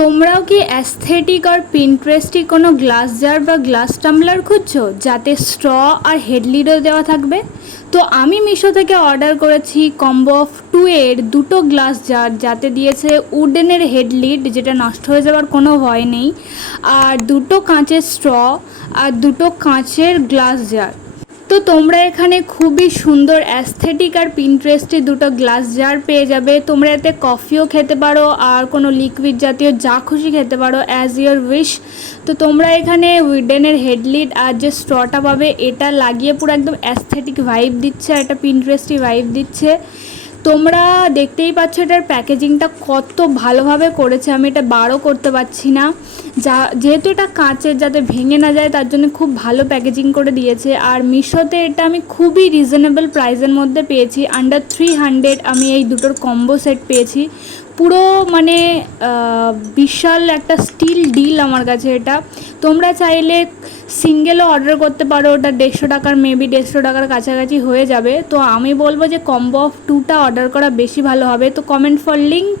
তোমরাও কি অ্যাস্থেটিক আর পিন্টারেস্টি কোনো গ্লাস জার বা গ্লাস টাম্বলার খুঁজছো যাতে স্ট্র আর হেড লিডও দেওয়া থাকবে? তো আমি মিশো থেকে অর্ডার করেছি কম্বো অফ 2 এর দুটো গ্লাস জার, যাতে দিয়েছে উডেনের হেড লিড যেটা নষ্ট হয়ে যাওয়ার কোনো ভয় নেই, আর দুটো কাঁচের স্ট্র আর দুটো কাঁচের গ্লাস জার। তো তোমরা এখানে খুবই সুন্দর অ্যাস্থেটিক আর পিন্টারেস্টি দুটো গ্লাস জার পেয়ে যাবে। তোমরা এতে কফিও খেতে পারো আর কোনো লিকুইড জাতীয় যা খুশি খেতে পারো, অ্যাজ ইয়োর উইশ। তো তোমরা এখানে উডেনের হেডলিড আর যে স্ট্রটা পাবে এটা লাগিয়ে পুরো একদম অ্যাস্থেটিক ভাইব দিচ্ছে, একটা পিন্টারেস্টি ভাইব দিচ্ছে। তোমরা দেখতেই পাচ্ছ এটার প্যাকেজিংটা কত ভালোভাবে করেছে, আমি এটা বারও করতে পারছি না। যেহেতু এটা কাঁচের, যাতে ভেঙে না যায় তার জন্য খুব ভালো প্যাকেজিং করে দিয়েছে। আর মিশোতে এটা আমি খুবই রিজনেবল প্রাইসের মধ্যে পেয়েছি, আন্ডার 300 আমি এই দুটোর কম্বো সেট পেয়েছি। পুরো মানে বিশাল একটা স্টিল ডিল আমার কাছে এটা। তোমরা চাইলে সিঙ্গেলও অর্ডার করতে পারো, ওটা 150 টাকার মেবি 150 টাকার কাছাকাছি হয়ে যাবে। তো আমি বলবো যে কম্বো অফ 2টা অর্ডার করা বেশি ভালো হবে। তো কমেন্ট ফর লিঙ্ক।